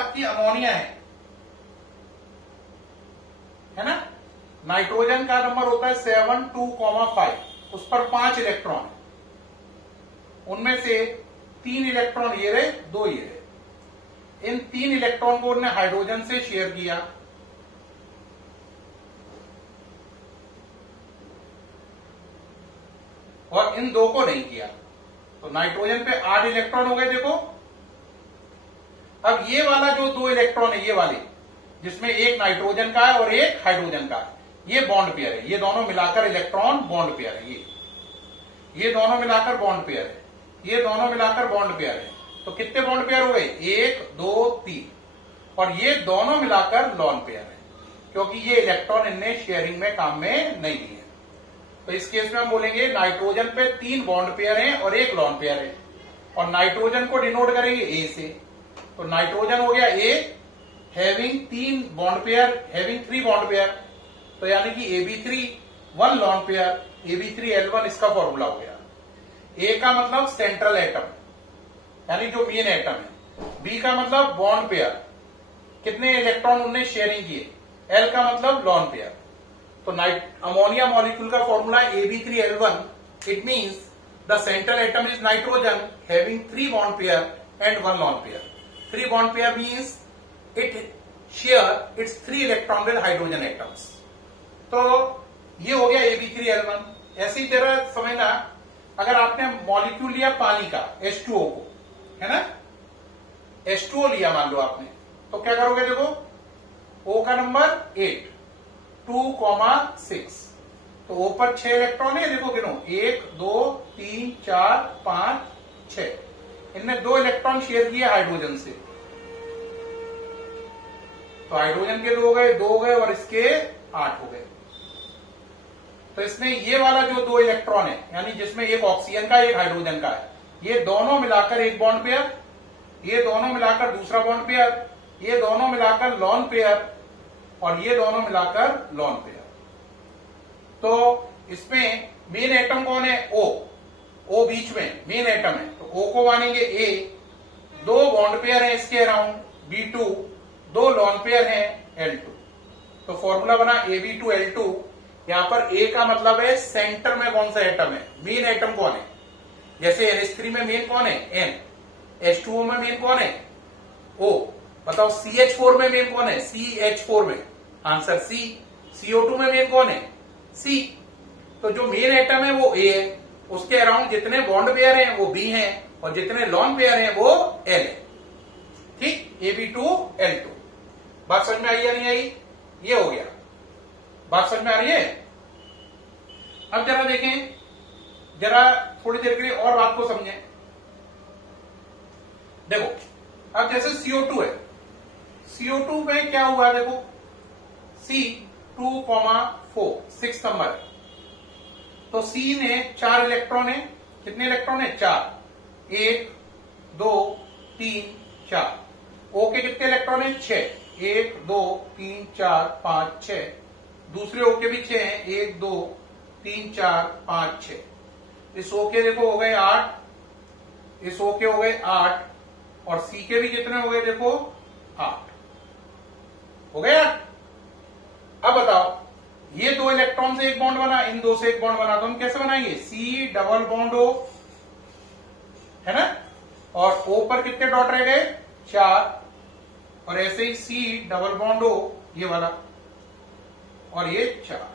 आपकी अमोनिया है ना। नाइट्रोजन का नंबर होता है 7 2,5, उस पर 5 इलेक्ट्रॉन है, उनमें से 3 इलेक्ट्रॉन ये रहे, 2 ये रहे। इन 3 इलेक्ट्रॉन को उन्होंने हाइड्रोजन से शेयर किया, और इन 2 को नहीं किया, तो नाइट्रोजन पे 8 इलेक्ट्रॉन हो गए। देखो अब ये वाला जो 2 इलेक्ट्रॉन है, ये वाले जिसमें एक नाइट्रोजन का है और एक हाइड्रोजन का है, ये बॉन्ड पेयर है। ये दोनों मिलाकर इलेक्ट्रॉन बॉन्ड पेयर है। ये दोनों मिलाकर बॉन्ड पेयर है, ये दोनों मिलाकर बॉन्ड पेयर है। तो कितने बॉन्ड पेयर हो गए? 1 2 3, और ये दोनों मिलाकर लॉन पेयर है, क्योंकि ये इलेक्ट्रॉन इनने शेयरिंग में काम में नहीं दिए। तो इस केस में हम बोलेंगे नाइट्रोजन पे 3 बॉन्ड पेयर हैं और 1 लॉन पेयर है, और नाइट्रोजन को डिनोट करेंगे ए से। तो नाइट्रोजन हो गया ए having 3 bond pair, having 3 bond pair, तो यानी कि Ab3 1 लॉन पेयर, Ab3L1 इसका फॉर्मूला हो गया। ए का मतलब सेंट्रल एटम, यानी जो मेन एटम है। बी का मतलब बॉन्ड पेयर, कितने इलेक्ट्रॉन उनने शेयरिंग किए। एल का मतलब लॉन पेयर। तो अमोनिया मॉलिक्यूल का formula Ab3L1, it means the central atom is nitrogen having 3 bond pair and 1 lone pair. 3 bond pair means it share its 3 electron with hydrogen atoms. तो ये हो गया Ab3L1। ऐसी तरह समझना, अगर आपने मॉलिक्यूल लिया पानी का H2O को, है ना, H2O लिया मान लो आपने, तो क्या करोगे? देखो O का नंबर 8 2,6, तो O पर 6 इलेक्ट्रॉन है। देखो गिनो 1 2 3 4 5 6, इनमें 2 इलेक्ट्रॉन शेयर किए हाइड्रोजन से, तो हाइड्रोजन के 2 हो गए और इसके 8 हो गए। तो इसमें ये वाला जो 2 इलेक्ट्रॉन है, यानी जिसमें एक ऑक्सीजन का एक हाइड्रोजन का है, ये दोनों मिलाकर एक बॉन्ड पेयर, ये दोनों मिलाकर दूसरा बॉन्ड पेयर, ये दोनों मिलाकर लॉन पेयर, और ये दोनों मिलाकर लॉन पेयर। तो इसमें मेन एटम कौन है? O बीच में मेन एटम है, तो O को मानेंगे A, 2 बॉन्ड पेयर है इसके अराउंड B2, 2 लॉन पेयर है L2। तो फॉर्मूला बना Ab2L2। यहां पर A का मतलब है सेंटर में कौन सा एटम है, मेन एटम कौन है। जैसे NH3 में मेन कौन है? N। H2O में मेन कौन है? O। बताओ CH4 में मेन कौन है? CH4 में आंसर C। CO2 में मेन कौन है? C। तो जो मेन एटम है वो A है, उसके अराउंड जितने बॉन्ड पेयर हैं वो B हैं, और जितने लॉन पेयर हैं वो L है। ठीक, Ab2L2। बात समझ में आई या नहीं आई? ये हो गया। बात समझ में आ रही है? अब जरा देखें, जरा थोड़ी देर के लिए और बात को समझें। देखो अब जैसे CO2 है, CO2 में क्या हुआ? देखो C2,4 6 नंबर है, तो C ने 4 इलेक्ट्रॉन है। कितने इलेक्ट्रॉन है? 4, 1 2 3 4। O के कितने इलेक्ट्रॉन है? 6, 1 2 3 4 5 6। दूसरे O के भी 6 हैं, 1 2 3 4 5 6। इस O के देखो हो गए 8, इस O के हो गए 8, और C के भी कितने हो गए? देखो 8 हो गए 8। अब बताओ, ये 2 इलेक्ट्रॉन से एक बॉन्ड बना, इन 2 से एक बॉन्ड बना, तो हम कैसे बनाएंगे? C डबल बॉन्ड O, है ना, और O पर कितने डॉट रह गए? 4, और ऐसे ही C डबल बॉन्ड O, ये वाला, और ये 4।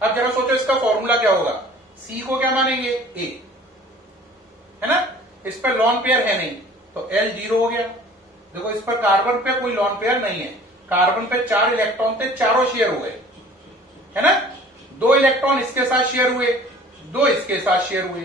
अब जरा सोचो इसका फॉर्मूला क्या होगा? C को क्या मानेंगे? A, है ना, इस पर लॉन पेयर है नहीं, तो L 0 हो गया। देखो इस पर कार्बन पे कोई लॉन पेयर नहीं है, कार्बन पे 4 इलेक्ट्रॉन थे, चारों शेयर हुए, है ना। 2 इलेक्ट्रॉन इसके साथ शेयर हुए, 2 इसके साथ शेयर हुए,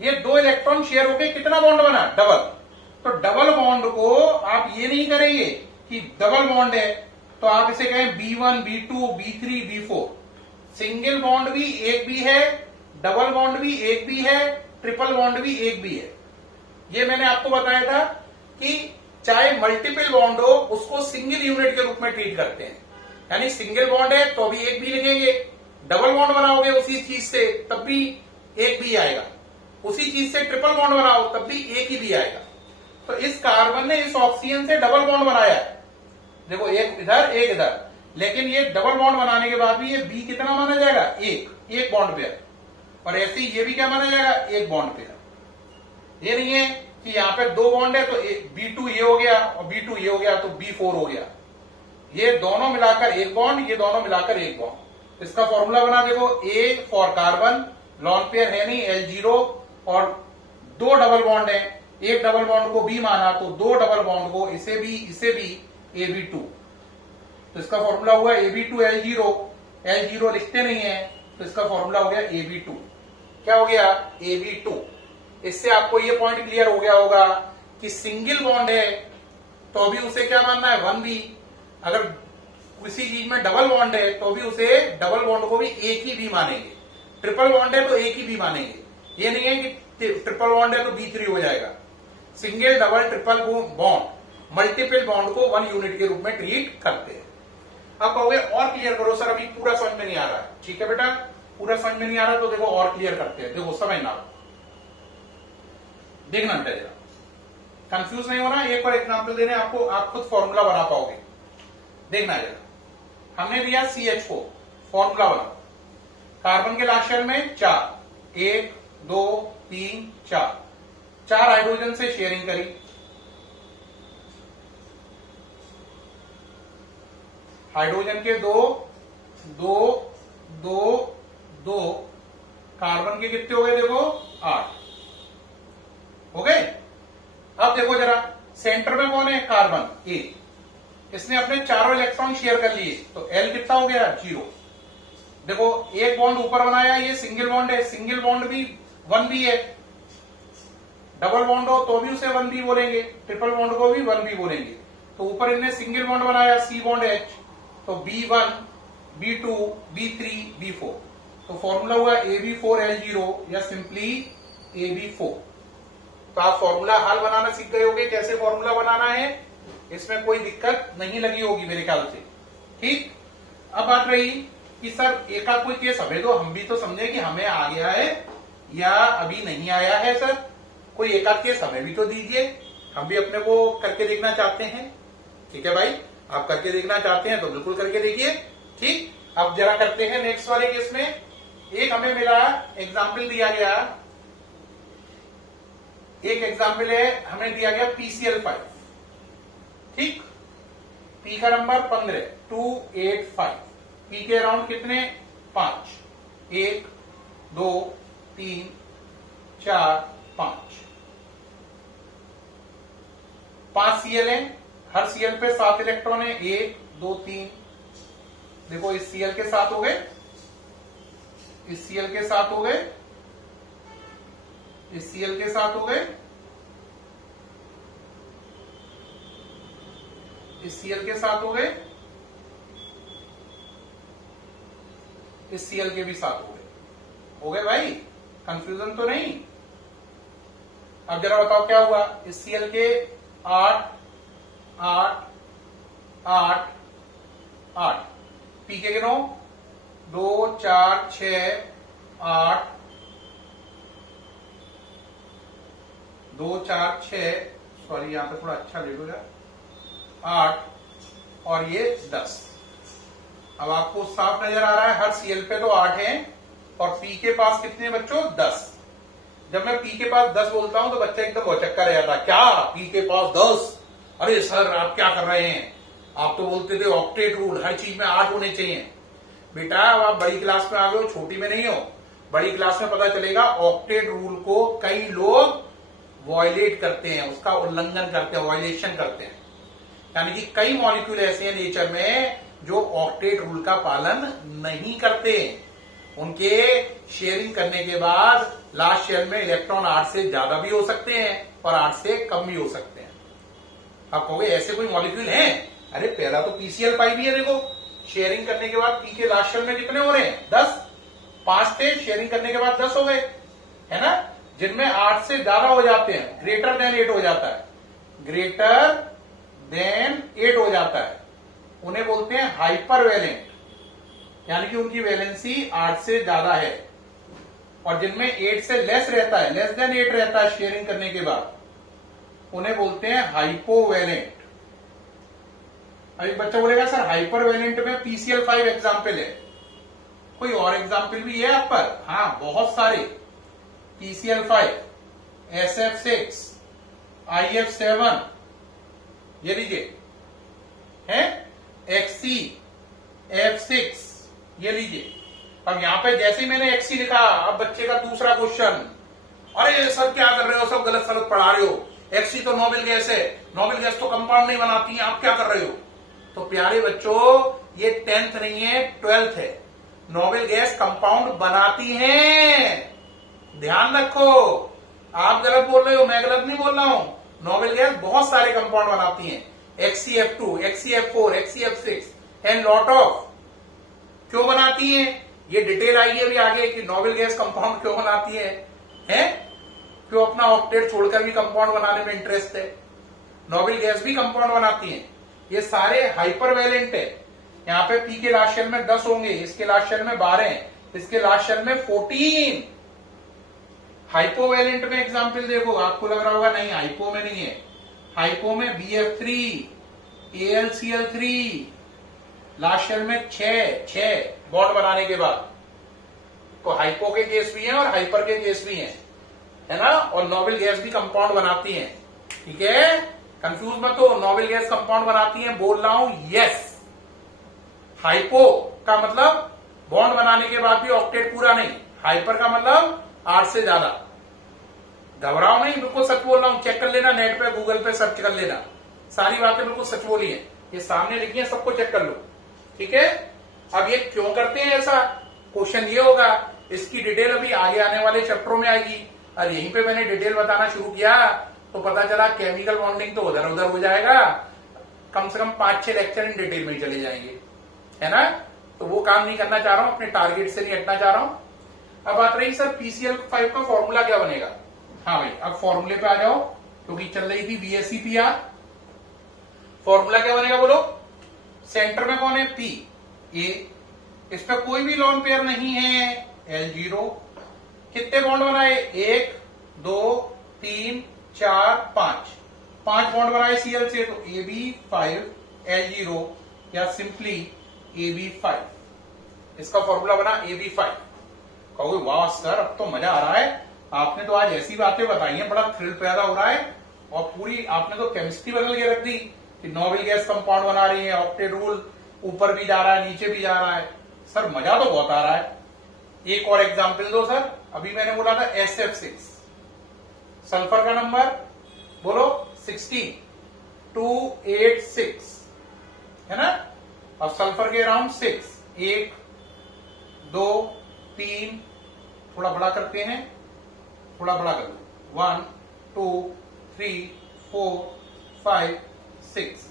ये 2 इलेक्ट्रॉन शेयर होके कितना बॉन्ड बना? डबल। तो डबल बॉन्ड को आप ये नहीं करेंगे कि डबल बॉन्ड है तो आप इसे कहें B1 B2 B3 B4। Single bond भी एक भी है, डबल बॉन्ड भी एक भी है, ट्रिपल बॉन्ड भी एक भी है। ये मैंने आपको बताया था कि चाहे मल्टीपल बॉन्ड हो उसको सिंगल यूनिट के रूप में ट्रीट करते हैं। यानी सिंगल बॉन्ड है तो भी एक भी लिखेंगे, डबल बॉन्ड बनाओगे उसी चीज से तब भी एक भी आएगा, उसी चीज से ट्रिपल बॉन्ड बनाओ तब भी एक ही भी आएगा। तो इस कार्बन ने इस ऑक्सीजन से डबल बॉन्ड बनाया है, देखो एक इधर एक इधर, लेकिन ये डबल बॉन्ड बनाने के बाद भी ये बी कितना माना जाएगा, एक बॉन्ड पेयर, और ऐसे ही ये भी क्या माना जाएगा, एक बॉन्ड पेयर। ये नहीं है कि यहां पे दो बॉन्ड है तो B2 ये हो गया और B2 ये हो गया तो B4 हो गया, ये दोनों मिलाकर एक बॉन्ड, ये दोनों मिलाकर एक बॉन्ड। इसका फॉर्मूला बना देखो, A for carbon, lone pair है नहीं L0, और दो डबल बॉन्ड है, एक डबल बॉन्ड को B माना तो दो डबल बॉन्ड को इसे भी AB2, तो इसका फॉर्मूला हुआ AB2L0, L0 लिखते नहीं है तो इसका फॉर्मूला हो गया AB2। क्या हो गया, AB2। इससे आपको ये पॉइंट क्लियर हो गया होगा कि सिंगल बॉन्ड है तो अभी उसे क्या मानना है, 1B। अगर किसी चीज में डबल बॉन्ड है तो भी उसे डबल बॉन्ड को भी एक ही B मानेंगे, ट्रिपल बॉन्ड है तो एक ही B मानेंगे। ये नहीं है कि ट्रिपल बॉन्ड है तो B3 हो जाएगा। Single double triple bond multiple bond को 1 यूनिट के रूप में ट्रीट करते हैं। अब कहोगे और क्लियर करो सर, अभी पूरा समझ में नहीं आ रहा है। ठीक है बेटा, पूरा समझ में नहीं आ रहा तो देखो और क्लियर करते हैं। देखो समझना, देखना बेटा, जरा कंफ्यूज नहीं होना। एक और एग्जाम्पल देने आपको, आप खुद फॉर्मूला बना पाओगे। देखना जरा, हमने दिया CH4, फॉर्मूला बना, कार्बन के लास्ट शेल में 4, 1 2 3 4 हाइड्रोजन से शेयरिंग करी, हाइड्रोजन के दो दो दो दो, कार्बन के कितने हो गए देखो 8 हो गए। अब देखो जरा, सेंटर में कौन है, कार्बन A, इसने अपने चारों इलेक्ट्रॉन शेयर कर लिए तो L कितना हो गया, 0। देखो एक बॉन्ड ऊपर बनाया, ये सिंगल बॉन्ड है, सिंगल बॉन्ड भी 1B है, डबल बॉन्ड हो तो भी उसे 1B बोलेंगे, ट्रिपल बॉन्ड को भी 1B बोलेंगे। तो ऊपर इनने सिंगल बॉन्ड बनाया C बॉन्ड H, तो B1 B2 B3 B4, तो फॉर्मूला हुआ AB4L0 या सिंपली AB4। तो आप फॉर्मूला हल बनाना सीख गए होंगे, कैसे फॉर्मूला बनाना है, इसमें कोई दिक्कत नहीं लगी होगी मेरे ख्याल से। ठीक, अब बात रही कि सर एक आध कोई केस हमें तो, हम भी तो समझे कि हमें आ गया है या अभी नहीं आया है। सर कोई एक आध केस हमें भी तो दीजिए, हम भी अपने को करके देखना चाहते हैं। ठीक है भाई, आप करके देखना चाहते हैं तो बिल्कुल करके देखिए। ठीक, अब जरा करते हैं नेक्स्ट वाले केस में। एक हमें मिला एग्जाम्पल दिया गया, एक एग्जाम्पल है हमें दिया गया PCl5। ठीक, P का नंबर 15, 285, P के अराउंड कितने 5, 1 2 3 4 5 Cl है, हर Cl पे 7 इलेक्ट्रॉन है, 1 2 3। देखो इस Cl के साथ हो गए, इस Cl के साथ हो गए, इस Cl के साथ हो गए, इस Cl के साथ हो गए, इस Cl के भी साथ हो गए भाई, कंफ्यूजन तो नहीं। अब जरा बताओ क्या हुआ, इस Cl के 8 8 8 8, P के गिनो 2 4 6 8 2 4 6, सॉरी यहां पे थोड़ा अच्छा ले लो यार, 8 और ये 10। अब आपको साफ नजर आ रहा है हर Cl पे तो 8 है और P के पास कितने बच्चों 10। जब मैं P के पास 10 बोलता हूं तो बच्चा एकदम भौचक्का रह जाता, क्या P के पास 10, अरे सर आप क्या कर रहे हैं, आप तो बोलते थे ऑक्टेट रूल, हर चीज में 8 होने चाहिए। बेटा अब आप बड़ी क्लास में आ गए हो, छोटी में नहीं हो। बड़ी क्लास में पता चलेगा ऑक्टेट रूल को कई लोग वॉयलेट करते हैं, उसका उल्लंघन करते हैं, वॉयलेशन करते हैं। यानी कि कई मॉलिक्यूल ऐसे हैं नेचर में जो ऑक्टेट रूल का पालन नहीं करते। उनके शेयरिंग करने के बाद लास्ट शेयर में इलेक्ट्रॉन 8 से ज्यादा भी हो सकते हैं और 8 से कम भी हो सकते हैं। आप कहोगे ऐसे कोई मॉलिक्यूल हैं? अरे पहला तो PCl5 भी है, देखो शेयरिंग करने के बाद P के लास्ट शेयर में कितने हो रहे हैं 10, 5 थे, शेयरिंग करने के बाद 10 हो गए, है ना। जिनमें 8 से ज्यादा हो जाते हैं, ग्रेटर देन 8 हो जाता है, ग्रेटर देन 8 हो जाता है, उन्हें बोलते हैं हाइपर वैलेंट, यानी कि उनकी वैलेंसी 8 से ज्यादा है। और जिनमें 8 से लेस रहता है, लेस देन 8 रहता है शेयरिंग करने के बाद, उन्हें बोलते हैं हाइपोवैलेंट। अभी बच्चा बोलेगा सर हाइपरवैलेंट में PCl5 एग्जाम्पल है, कोई और एग्जाम्पल भी है आप पर? हाँ बहुत सारे, PCl5, SF6, IF7, ये लीजिए है, XC, F6, ये लीजिए। अब यहां पे जैसे ही मैंने XC लिखा, अब बच्चे का दूसरा क्वेश्चन, अरे सर क्या कर रहे हो, सब गलत सलत पढ़ा रहे हो, XC तो नोबेल गैस है, नोबेल गैस तो कंपाउंड नहीं बनाती है, आप क्या कर रहे हो? तो प्यारे बच्चों ये 10th नहीं है, 12th है। नोबेल गैस कंपाउंड बनाती हैं, ध्यान रखो। आप गलत बोल रहे हो, मैं गलत नहीं बोल रहा हूं। नोबेल गैस बहुत सारे कंपाउंड बनाती हैं, XCF2, XCF4, XCF6 and lot of. क्यों बनाती हैं ये डिटेल आएगी अभी आगे कि नोबेल गैस कंपाउंड क्यों बनाती है, क्यों अपना ऑक्टेट छोड़कर भी कंपाउंड बनाने में इंटरेस्ट है। नोबेल गैस भी कंपाउंड बनाती हैं, ये सारे हाइपरवैलेंट है। यहाँ पे पी के लास्ट शेल में 10 होंगे, इसके लास्ट शेल में 12, इसके लास्ट शेल में 14। हाइपोवैलेंट में एग्जाम्पल देखो, आपको लग रहा होगा नहीं हाइपो में नहीं है, हाइपो में BF3, AlCl3, लास्ट शेल में 6 बॉन्ड बनाने के बाद। तो हाइपो के केस भी हैं और हाइपर के केस भी हैं, है ना। और नोबेल गैस भी कंपाउंड बनाती हैं, ठीक है, कंफ्यूज मत हो। नोबेल गैस कंपाउंड बनाती हैं बोल रहा हूं, यस। हाइपो का मतलब बॉन्ड बनाने के बाद भी ऑक्टेट पूरा नहीं, हाइपर का मतलब 8 से ज्यादा। घबराओ नहीं, बिल्कुल सच बोल रहा हूं, चेक कर लेना, नेट पे गूगल पे सर्च कर लेना, सारी बातें बिल्कुल सच बोली है, ये सामने लिखी है, सबको चेक कर लो, ठीक है। अब ये क्यों करते हैं ऐसा, क्वेश्चन ये होगा, इसकी डिटेल अभी आगे आने वाले चैप्टरों में आएगी। और यहीं पे मैंने डिटेल बताना शुरू किया तो पता चला केमिकल बॉन्डिंग तो उधर उधर हो जाएगा, कम से कम 5-6 लेक्चर इन डिटेल में ही चले जाएंगे, है ना। तो वो काम नहीं करना चाह रहा हूं, अपने टारगेट से नहीं हटना चाह रहा हूं। अब बात रही सर PCl5 का फॉर्मूला क्या बनेगा। हाँ भाई, अब फॉर्मूले पे आ जाओ, क्योंकि चल रही थी VSEPR। फॉर्मूला क्या बनेगा बोलो। सेंटर में कौन है, P, A, इस पर कोई भी लोन पेयर नहीं है, L0। कितने बॉन्ड बनाए, 1, 2, 3, 4, 5 बॉन्ड बनाए Cl से, तो AB5 L0 या सिंपली AB5। इसका फॉर्मूला बना AB5। कहोगे वाह सर अब तो मजा आ रहा है, आपने तो आज ऐसी बातें बताई हैं, बड़ा थ्रिल पैदा हो रहा है, और पूरी आपने तो केमिस्ट्री बदल के रख दी कि नोबेल गैस कंपाउंड बना रही है, ऑक्टेट रूल ऊपर भी जा रहा है नीचे भी जा रहा है। सर मजा तो बहुत आ रहा है। एक और एग्जाम्पल दो सर। अभी मैंने बोला था SF6, सल्फर का नंबर बोलो 6286, है ना। अब सल्फर के अराउंड 6, 1, 2, 3, थोड़ा बड़ा करते हैं, थोड़ा बड़ा कर लो, 1, 2, 3, 4, 5, 6।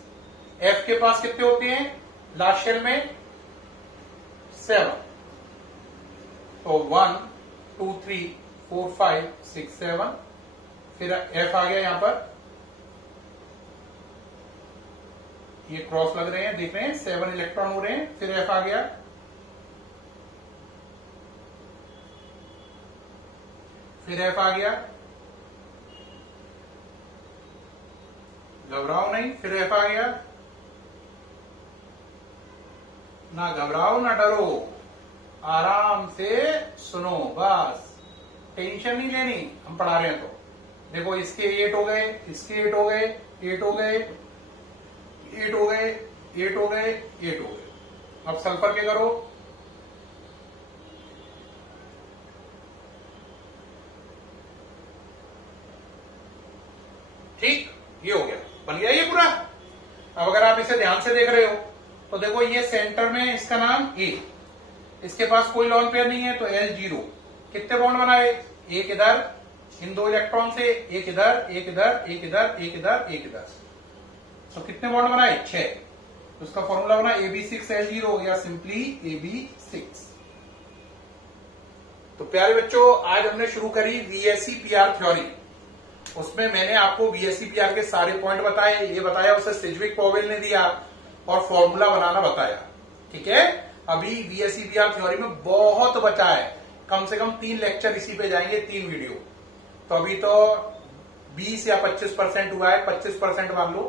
F के पास कितने होते हैं लास्ट शेल में, 7। तो 1, 2, 3, 4, 5, 6, 7। फिर F आ गया यहां पर, ये क्रॉस लग रहे हैं, देख रहे हैं 7 इलेक्ट्रॉन हो रहे हैं। फिर F आ गया, फिर F आ गया, घबराओ नहीं, फिर F आ गया, ना घबराओ ना डरो, आराम से सुनो, बस टेंशन नहीं लेनी, हम पढ़ा रहे हैं तो। देखो इसके 8 हो गए, इसके 8 हो गए, 8 हो गए, 8 हो गए, 8 हो गए, 8 हो गए। अब सल्फर के करो, ठीक, ये हो गया, बन गया ये पूरा। अब अगर आप इसे ध्यान से देख रहे हो तो देखो ये सेंटर में इसका नाम A, इसके पास कोई लॉन पेयर नहीं है तो L0। कितने बॉन्ड बनाए, एक इधर इन 2 इलेक्ट्रॉन से, एक इधर, एक इधर, एक इधर, एक इधर, एक इधर, तो कितने बॉन्ड बनाए, 6। तो उसका फॉर्मूला बना AB6L0 या सिंपली AB6। तो प्यारे बच्चों आज हमने शुरू करी VSEPR थ्योरी। उसमें मैंने आपको VSEPR के सारे पॉइंट बताए, ये बताया उसे सिज्विक पॉवेल ने दिया और फॉर्मूला बनाना बताया, ठीक है। अभी VSEPR थ्योरी में बहुत बचा है, कम से कम 3 लेक्चर इसी पे जाएंगे, 3 वीडियो। तो अभी तो 20 या 25% हुआ है, 25% मान लो।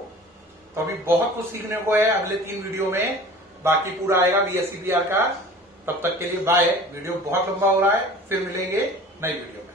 तो अभी बहुत कुछ सीखने को है अगले 3 वीडियो में, बाकी पूरा आएगा VSCPR का। तब तक के लिए बाय। वीडियो बहुत लंबा हो रहा है, फिर मिलेंगे नई वीडियो में।